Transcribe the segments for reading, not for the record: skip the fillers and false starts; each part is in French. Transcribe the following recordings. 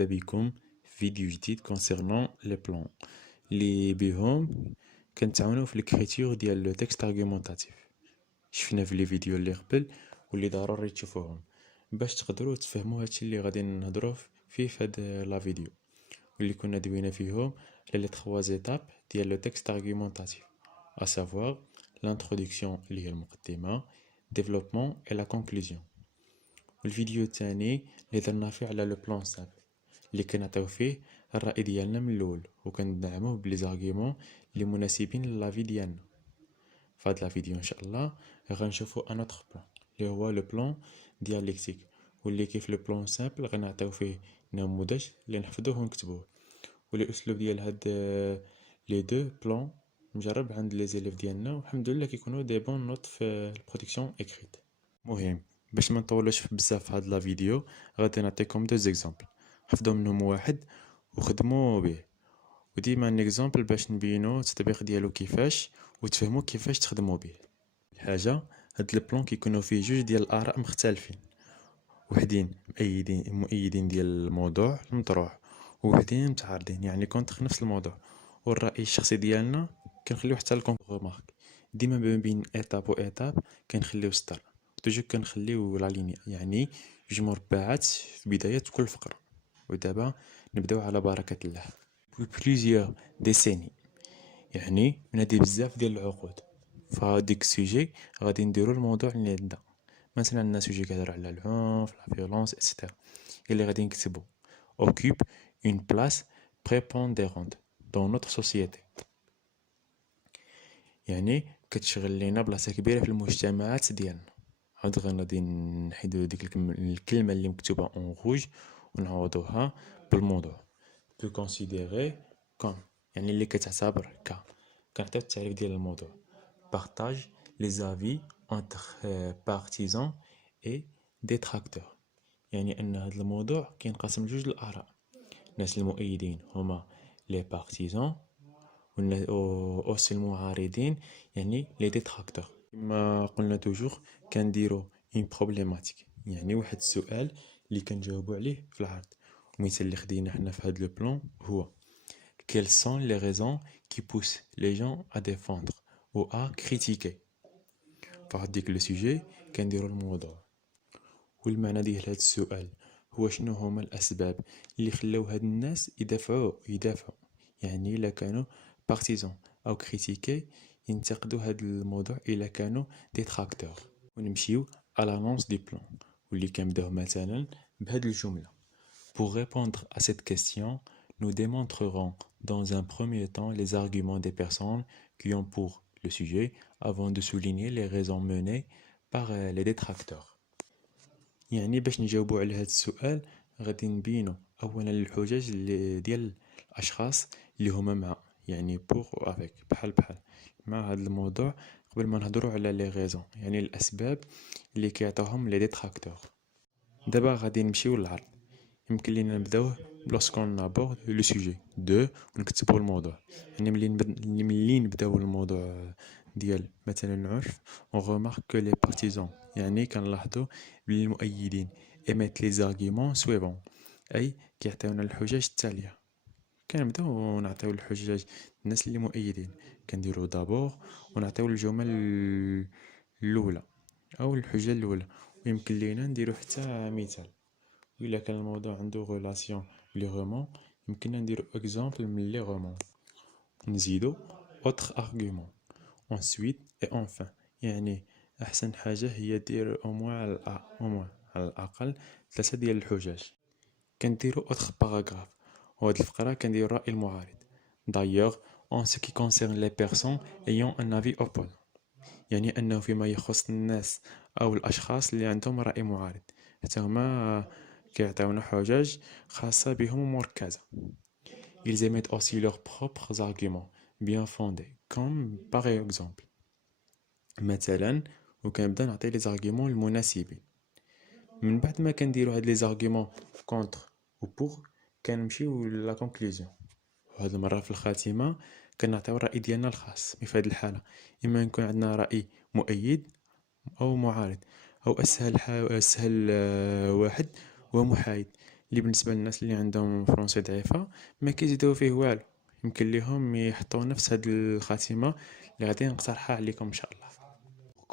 مرحبا بكم في فيديو جديد concernant les plans اللي بيهم كنتعاونو في الكريتور ديال لو تكست ارغيومونطاتيف. شفنا في لي فيديو اللي قبل واللي ضروري تشوفوهم باش تقدروا تفهموا هادشي اللي غادي نهضروا فيه في هاد لا فيديو، واللي كنا دوينا فيهم على لي 3 زيتاب ديال لو تكست ارغيومونطاتيف، à savoir l'introduction اللي هي المقدمه، développement et la conclusion. والفيديو الثاني اللي درنا فيه على لو بلان سامبل اللي كنعطيو فيه الرأي ديالنا من الاول وكندعموه بلي زارغيومون اللي مناسبين للافي ديالنا. فهاد لا فيديو ان شاء الله غنشوفو ان اوتر بلان اللي هو لو بلان ديالكتيك، واللي كيف لو بلان سامبل غنعطيو فيه نموذج اللي نحفظوه ونكتبوه. والاسلوب ديال هاد لي دو بلان مجرب عند لي زيليف ديالنا والحمد لله كيكونوا دي بون نوت في البرودكسيون اكريت. مهم باش ما نطولوش بزاف في هاد لا فيديو غادي نعطيكم دو زيكزامبل حفظوا منهم واحد وخدموا به، وديما ان اكزامبل باش نبينو التطبيق ديالو كيفاش وتفهموا كيفاش تخدموا به. الحاجه هاد البلان كيكونوا فيه جوج ديال الاراء مختلفين، وحدين مؤيدين ديال الموضوع المطروح ووحدين متعارضين يعني كونتر نفس الموضوع، والراي الشخصي ديالنا كنخليو حتى الكونغ ديما ما بين ايتاب و ايتاب كنخليو ستار توجو كنخليو لا ليني يعني جوج مربعات في بداية كل فقرة. ودابا نبداو على بركة الله. بليزيور ديسيني يعني من هادي بزاف ديال العقود فهاديك السوجي غادي نديرو الموضوع اللي عندنا. مثلا عندنا سوجي كيهضر على العنف لا فيولونس اكسيتيرا اللي غادي نكتبو occupe une place prépondérante dans notre société، يعني كتشغل لينا بلاصه كبيره في المجتمعات ديالنا. عاد غادي نحيدو ديك الكلمه اللي مكتوبه اون روج ونعوضوها بالموضوع بو كونسيديري كوم، يعني اللي كتعتبر كنعطيو التعريف ديال الموضوع بارطاج لي زافي انتر بارتيزان اي ديتراكتور، يعني ان هذا الموضوع كينقسم لجوج الاراء. الناس المؤيدين هما لي بارتيزان والناس المعارضين يعني لي ديتراكتور. كما قلنا توجور كنديرو اون بروبليماتيك يعني واحد السؤال اللي كنجاوبو عليه في العرض. المثال اللي خدينا حنا في هاد لو بلان هو quelles sont les raisons qui poussent les gens à défendre ou à critiquer. فهاديك لو سوجي كنديرو الموضوع، والمعنى ديال هاد السؤال هو شنو هما الاسباب اللي خلاو هاد الناس يدافعوا يعني الا كانوا بارتيزان او كريتيكي ينتقدوا هاد الموضوع الا كانوا ديتراكتور. ونمشيو على لانونس دي بلان واللي كنبداو مثلا بهاد الجمله pour répondre à cette question nous démontrerons dans un premier temps les arguments des personnes qui ont pour le sujet avant de souligner les raisons menées par les détracteurs. يعني باش نجاوبو على هاد السؤال غادي نبينو اولا الحجج اللي ديال الاشخاص اللي هما مع يعني بوغ و افيك بحال مع هاد الموضوع قبل ما نهضروا على لي غيزون يعني الاسباب اللي كيعطيوهم لي ديتراكتور. دابا غادي نمشيو للعرض. يمكن لينا نبداوه بلوسكون نابورد لو سوجي دو ونكتبوا الموضوع، يعني ملي نبداو الموضوع ديال مثلا العنف on remarque que les partisans يعني كنلاحظوا بلي المؤيدين émettent les arguments suivants أي كيعطيونا الحجج التالية. كنبداو نعطيو الحجج الناس اللي مؤيدين كنديرو دابور ونعطيو الجمل الأولى أو الحجة الأولى، ويمكن لينا نديرو حتى مثال. وإلا كان الموضوع عنده غولاسيون لي رومون يمكننا نديرو اكزامبل من لي رومون نزيدو اوتر ارغيومون ensuite et enfin، يعني احسن حاجه هي دير او موان على الاقل 3 ديال الحجج. كنديرو اوتر باراغراف وهاد الفقره كنديرو الراي المعارض d'ailleurs en ce qui concerne les personnes ayant un avis opposé، يعني انه فيما يخص الناس او الاشخاص اللي عندهم راي معارض حتى هما كيعطيونا حجج خاصه بهم ومركزه. ils émettent aussi leurs propres arguments bien fondés comme par exemple مثلا وكنبدا نعطي لي زارغيومون المناسبين. من بعد ما كنديروا هاد لي زارغيومون كونتر و بور كنمشيو لا كونكلوزيون، وهاد المره في الخاتمه كنعطيو الراي ديالنا الخاص. في هاد الحاله اما يكون عندنا راي مؤيد او معارض او اسهل واحد هو محايد، اللي بالنسبة للناس اللي عندهم فرونسي ضعيفة ما كيزيدو فيه والو، يمكن ليهم يحطوا نفس هاد الخاتمة اللي غادي نقترحها عليكم ان شاء الله.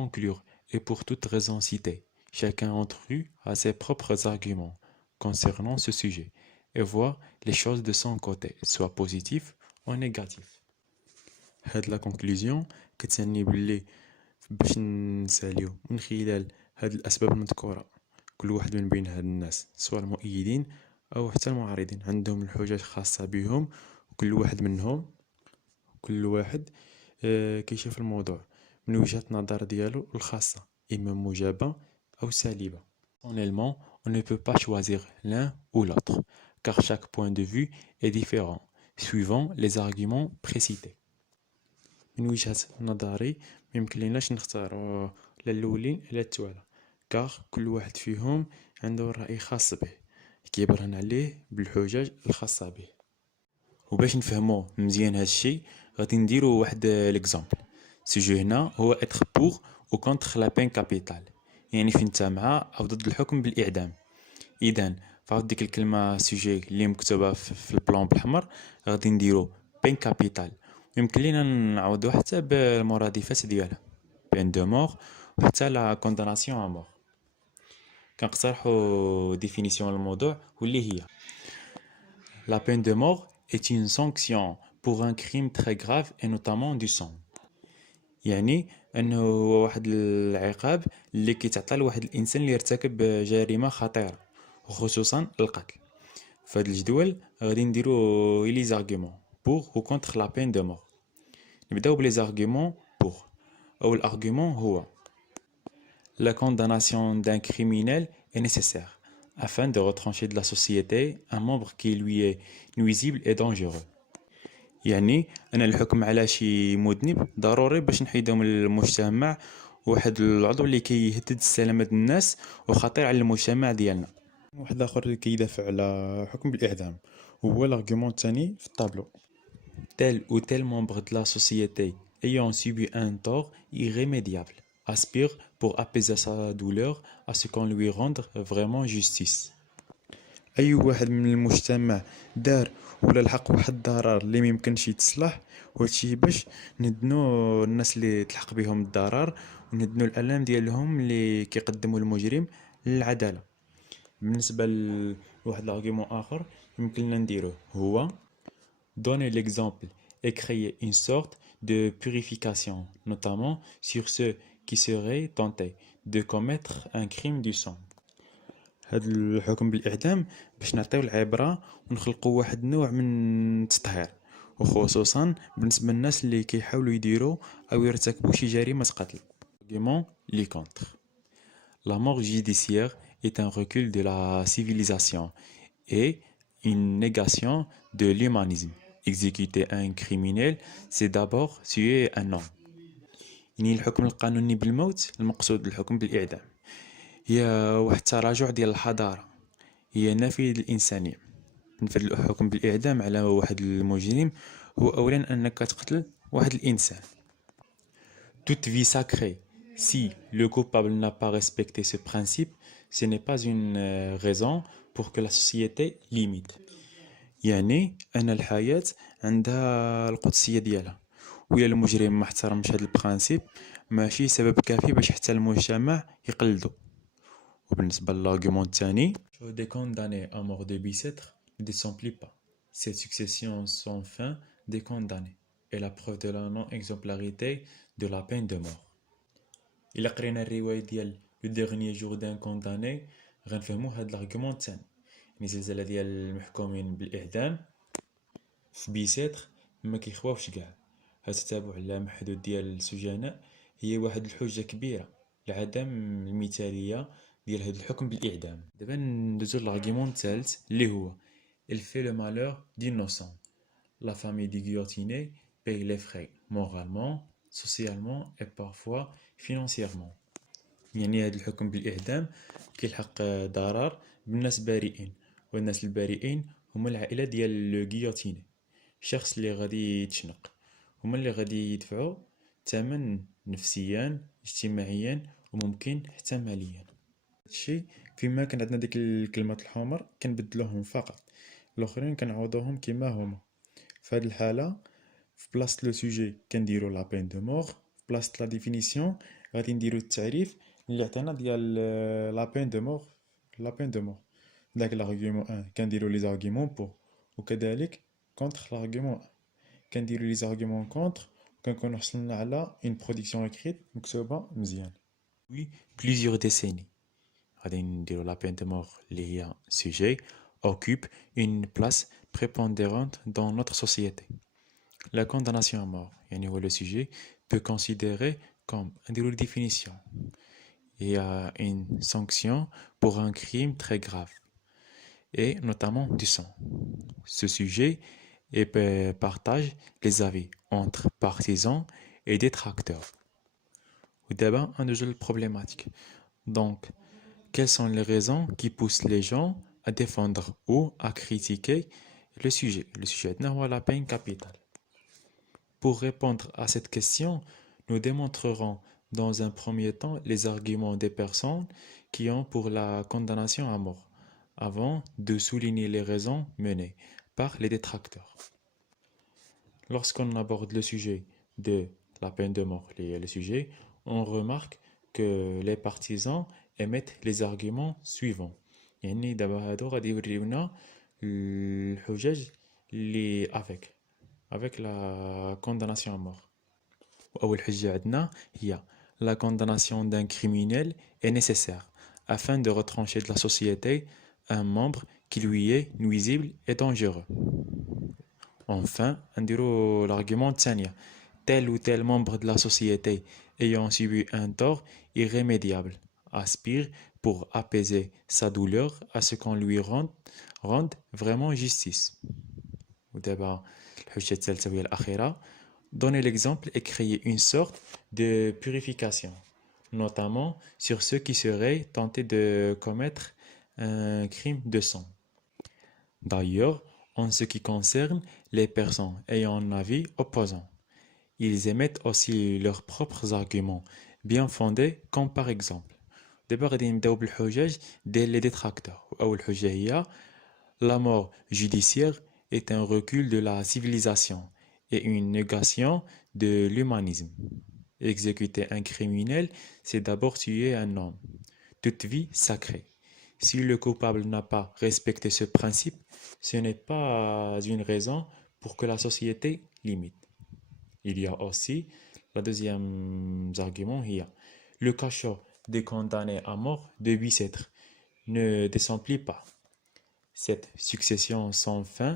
Conclure, et pour toute raison citée, chacun d'entre eux a ses propres arguments concernant ce sujet et voit les choses de son côté, soit positif ou négatif. هاد لا كونكلوزيون كتعني باللي باش نساليو من خلال هاد الاسباب المذكوره كل واحد من بين هاد الناس سواء المؤيدين او حتى المعارضين عندهم الحجج خاصه بهم، وكل واحد منهم كل واحد كيشوف الموضوع من وجهة نظر ديالو الخاصة، إما موجبة أو سالبة. Personnellement, on ne peut pas choisir l'un ou l'autre, car chaque point de vue est différent, suivant les arguments précités. من وجهة نظري ميمكن ليناش نختارو لا الأولين لا التوالا، كار كل واحد فيهم عنده رأي خاص به كيبرهن عليه بالحجج الخاصة به. وباش نفهمو مزيان هاد الشي غادي نديرو واحد ليكزامبل. سوجي هنا هو اتر بور او كونتر لا بين كابيتال، يعني فين نتا مع او ضد الحكم بالاعدام. اذا فعاود ديك الكلمه سوجي اللي مكتوبه في البلان بالاحمر غادي نديرو بين كابيتال، يمكن لينا نعوضو حتى بالمرادفات ديالها بين دو مور وحتى لا كونداناسيون ا مور. كنقترحو ديفينيسيون للموضوع واللي هي la peine de mort est une sanction pour un crime très grave et notamment du sang. يعني انه هو واحد العقاب اللي كيتعطى لواحد الانسان اللي ارتكب جريمه خطيره وخصوصا القتل. في هذا الجدول غادي نديرو لي زارغيومون بور و كونتر لا بين دو مور. نبداو بلي زارغيومون بور. اول ارغيومون هو la condamnation d'un criminel est nécessaire afin de retrancher de la société un membre qui lui est nuisible et dangereux. يعني أن الحكم على شي مذنب ضروري باش نحيدو من المجتمع واحد العضو اللي كيهدد سلامة الناس وخطير على المجتمع ديالنا. واحد آخر اللي كيدافع على حكم بالإعدام وهو l'argument الثاني في الطابلو. Tel ou tel membre de la société ayant subi un tort irrémédiable aspire pour apaiser sa douleur à ce qu'on lui rende vraiment justice. اي واحد من المجتمع دار ولا الحق واحد الضرر اللي ميمكنش يتصلح، وهادشي باش ندنو الناس اللي تلحق بهم الضرر وندنو الالم ديالهم اللي كيقدموا المجرم للعداله. بالنسبه لواحد الارغيومون اخر يمكن لنا نديروه هو donner l'exemple et créer une sorte de purification, notamment sur ceux qui seraient tentés de commettre un crime du sang. هاد الحكم بالإعدام باش نعطيو العبرة ونخلقو واحد النوع من التطهير، وخصوصا بالنسبة للناس اللي كيحاولوا يديروا أو يرتكبوا شي جريمة قتل. Argument les contre. La mort judiciaire est un recul de la civilisation et une négation de l'humanisme. Exécuter un criminel, c'est d'abord tuer un homme. يعني الحكم القانوني بالموت المقصود الحكم بالإعدام هي واحد التراجع ديال الحضارة، هي نافي للإنسانية. نفذ الحكم بالإعدام على واحد المجرم هو أولا أنك تقتل واحد الإنسان. Toute vie sacrée. Si le coupable n'a pas respecté ce principe, ce n'est pas une raison pour que la société l'imite. يعني أن الحياة عندها القدسية ديالها، وإلا المجرم ما احترمش هذا البرانسيب ماشي سبب كافي باش حتى المجتمع يقلدو. وبالنسبة للارغيومون الثاني des condamnés à mort de Bicêtre ne descend plus pas. Cette succession sans fin des condamnés est la preuve de la non-exemplarité de la peine de mort. إلا قرينا الرواية ديال Le dernier jour d'un condamné غنفهمو هاد الارغيومون الثاني، يعني زلزلة ديال المحكومين بالإعدام في بيسيتر ما كيخواوش كاع. هاد التتابع على محدود ديال السجناء هي واحد الحجة كبيرة لعدم المثالية ديال هاد الحكم بالإعدام. دابا ندوزو للارغيومون الثالث اللي هو Il fait le malheur d'innocent. La famille du guillotiné paye les frais moralement, socialement et parfois financièrement. يعني هاد الحكم بالإعدام كيلحق ضرر بالناس بارئين، والناس البارئين هما العائلة ديال لو غيوتيني، الشخص اللي غادي يتشنق هما اللي غادي يدفعوا ثمن نفسيا اجتماعيا وممكن حتى ماليا. هادشي فيما كان عندنا ديك الكلمات الحمر كنبدلوهم فقط، الاخرين كنعوضوهم كيما هما. في هاد الحالة في بلاصة لو سوجي كنديرو لا بين دو مور، في بلاصة لا ديفينيسيون غادي نديرو التعريف اللي عطانا ديال لا بين دو مور. لا بين دو مور داك لارغيومون 1 كنديرو لي زارغيومون بور، وكذلك كونتر لارغيومون 1 كنديرو لي زارغيومون كونتر، وكنكونو حصلنا على اون برودكسيون اكريت مكتوبة مزيان. Oui, plusieurs décennies. غادي نديرو la peine de mort اللي هي sujet occupe une place prépondérante dans notre société. La condamnation à mort يعني هو le sujet peut considérer comme نديرو définition. Il y a une sanction pour un crime très grave et notamment du sang. Ce sujet partage les avis entre partisans et détracteurs. ودابا ندوزو للبروبليماتيك. Donc, quelles sont les raisons qui poussent les gens à défendre ou à critiquer le sujet? Le sujet est la peine capitale. Pour répondre à cette question, nous démontrerons dans un premier temps les arguments des personnes qui ont pour la condamnation à mort, avant de souligner les raisons menées par les détracteurs. Lorsqu'on aborde le sujet de la peine de mort liée le sujet, on remarque que les partisans émettent les arguments suivants. يعني دابا هادو غادي يوريونا الحجج اللي avec la condamnation à mort. وأول حجة عندنا هي la condamnation d'un criminel est nécessaire afin de retrancher de la société un membre qui lui est nuisible et dangereux. Enfin, نديرو l'argument الثانية. Tel ou tel membre de la société ayant subi un tort irrémédiable aspire pour apaiser sa douleur à ce qu'on lui rende vraiment justice. ودابا الحجة الثالثة وهي الأخيرة. Donner l'exemple et créer une sorte de purification, notamment sur ceux qui seraient tentés de commettre un crime de sang. D'ailleurs, en ce qui concerne les personnes ayant un avis opposant, ils émettent aussi leurs propres arguments bien fondés, comme par exemple دابا غادي نبداو بالحجج ديال لي ديتراكتور. أول حجة هي la mort judiciaire est un recul de la civilisation et une négation de l'humanisme. Exécuter un criminel, c'est d'abord tuer un homme. Toute vie sacrée. Si le coupable n'a pas respecté ce principe, ce n'est pas une raison pour que la société l'imite. Il y a aussi le deuxième argument, il y a le cachot des condamnés à mort de Bicêtre ne désemplit pas. Cette succession sans fin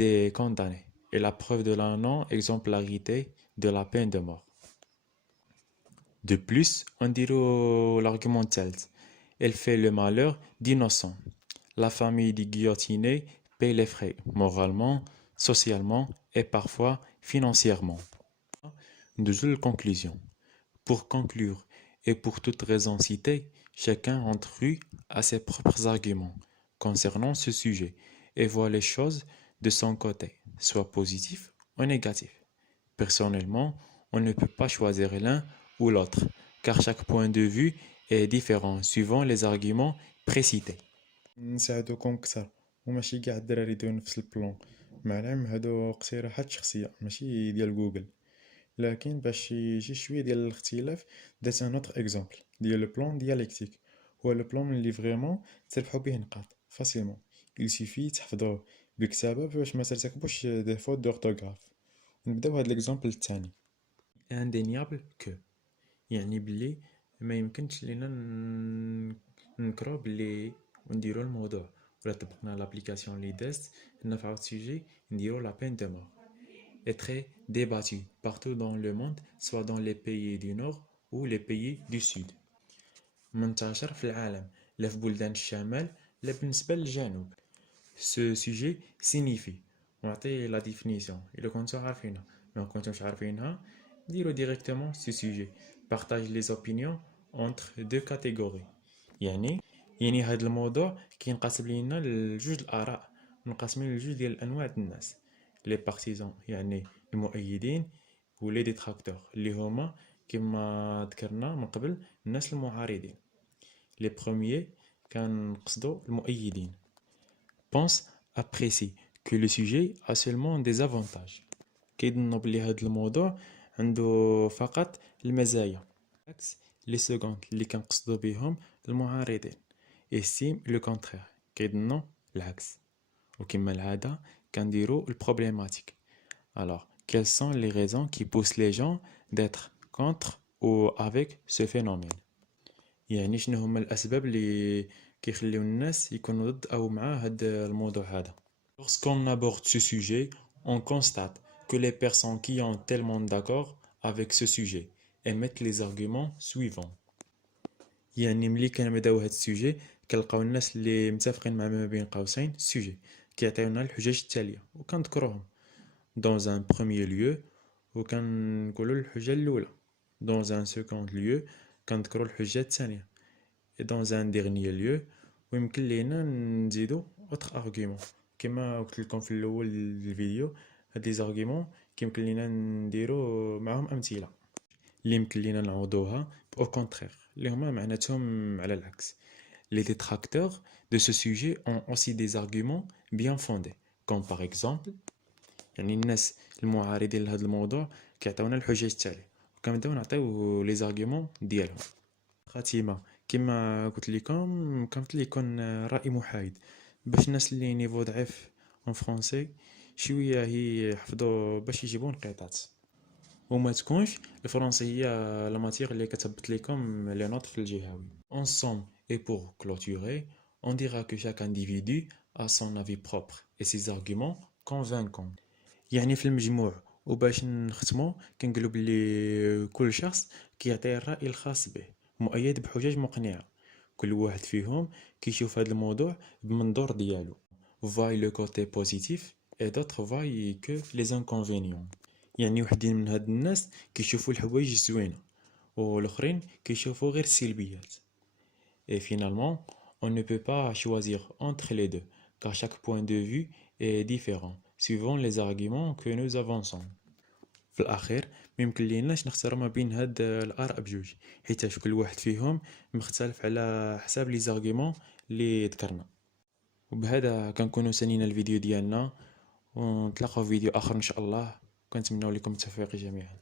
des condamnés est la preuve de la non-exemplarité de la peine de mort. De plus, on dirait l'argument tel, elle fait le malheur d'innocents. La famille du guillotiné paye les frais moralement, socialement et parfois financièrement. Deuxième conclusion. Pour conclure et pour toute raison citée, chacun d'entre eux a ses propres arguments concernant ce sujet et voit les choses de son côté, soit positif ou négatif. Personnellement, on ne peut pas choisir l'un ou l'autre, car chaque point de vue est différent suivant les arguments précités. نساعدوكم كثر وماشي كاع الدراري يديروا نفس البلان. مع العلم هادو اقتراحات شخصية ماشي ديال جوجل، لكن باش يجي شويه ديال الاختلاف درت ان اوتر اكزامبل ديال لو بلان دياليكتيك. هو لو بلان اللي فريمون تربحوا به نقاط فاسيلمون، il suffit تحفظوه بكتابه باش ما ترتكبوش دي فوت دورتوغراف. نبداو هاد الاكزامبل الثاني. indéniable que يعني بلي ما يمكنش لينا نكرو بلي ونديرو الموضوع ولا طبقنا لابليكاسيون لي دازت نرفعو السوجي نديرو لا بين دو مور est très débattu partout dans le monde, soit dans les pays du Nord ou les pays du Sud. منتشر في العالم لا في بلدان الشمال لا بالنسبة للجنوب. Ce sujet signifie نعطي la définition إلا كنتو عارفينها. ما كنتوش عارفينها ديرو directement ce sujet. Partage les opinions entre deux catégories. يعني هاد الموضوع كينقسم لينا لجوج الآراء، منقسمين لجوج ديال الأنواع الناس. لي بارتيزون يعني المؤيدين ولي ديتراكتور اللي هما كما ذكرنا من قبل الناس المعارضين. Les premiers كنقصدو المؤيدين. Pense, apprécie que le sujet a seulement des avantages. كيظنوا بلي هاد الموضوع عنده فقط المزايا. عكس les secondes اللي كنقصدو بهم المعارضين. Estime le contraire. كيظنوا العكس. وكما العادة كنديرو البروبليماتيك. Alors, quelles sont les raisons qui poussent les gens d'être contre ou avec ce phénomène؟ يعني شنو هما الأسباب اللي كيخليو الناس يكونوا ضد أو مع هاد الموضوع هذا. Lorsqu'on aborde ce sujet, on constate que les personnes qui sont tellement d'accord avec ce sujet émettent les arguments suivants. يعني ملي كنبداو هاد السوجي كنلقاو الناس اللي متفقين مع ما بين قوسين السوجي كيعطيونا الحجج التالية وكنذكروهم. Dans un premier lieu وكنقولوا الحجة الأولى. Dans un second lieu كنذكروا الحجة الثانية. Et dans un dernier lieu ويمكن لينا نزيدو autre argument كما قلت لكم في الاول الفيديو. هاد لي زارغيومون كيمكن لينا نديرو معاهم امثله اللي يمكن لينا نعوضوها au contraire اللي هما معناتهم على العكس. Les détracteurs de ce sujet ont aussi des arguments bien fondés comme par exemple يعني الناس المعارضين لهذا الموضوع كيعطيونا الحجج التالية وكنبداو نعطيو لي زارغيومون ديالهم. خاتمة كما قلت لكم كنفضل يكون رأي محايد باش الناس اللي نيفو ضعيف اون فرونسي شويه هي يحفظوا باش يجيبوا انقطاعات وما تكونش الفرنسيه هي لا ماتيغ اللي كتهبط لكم لي نوت في الجهوي. En somme et pour clôturer, on dira que chaque individu a son avis propre et ses arguments convaincants. يعني في المجموع وباش نختمو كنقولوا بلي كل شخص كيعطي الرأي الخاص به مؤيد بحجج مقنعة. كل واحد فيهم كيشوف هذا الموضوع بمنظور ديالو. voient le côté positif et d'autres voient que les inconvénients. يعني وحدين من هاد الناس كيشوفوا الحوايج الزوينة والاخرين كيشوفوا غير السلبيات. Et finalement, on ne peut pas choisir entre les deux car chaque point de vue est différent suivant les arguments que nous avançons. في الأخير ميمكن ليناش نختارو ما بين هاد الآراء بجوج حيتاش كل واحد فيهم مختلف على حساب لي زارغيومون اللي ذكرنا. وبهذا كنكونوا سالينا الفيديو ديالنا ونتلاقاو في فيديو آخر إن شاء الله. كنتمناو لكم التوفيق جميعا.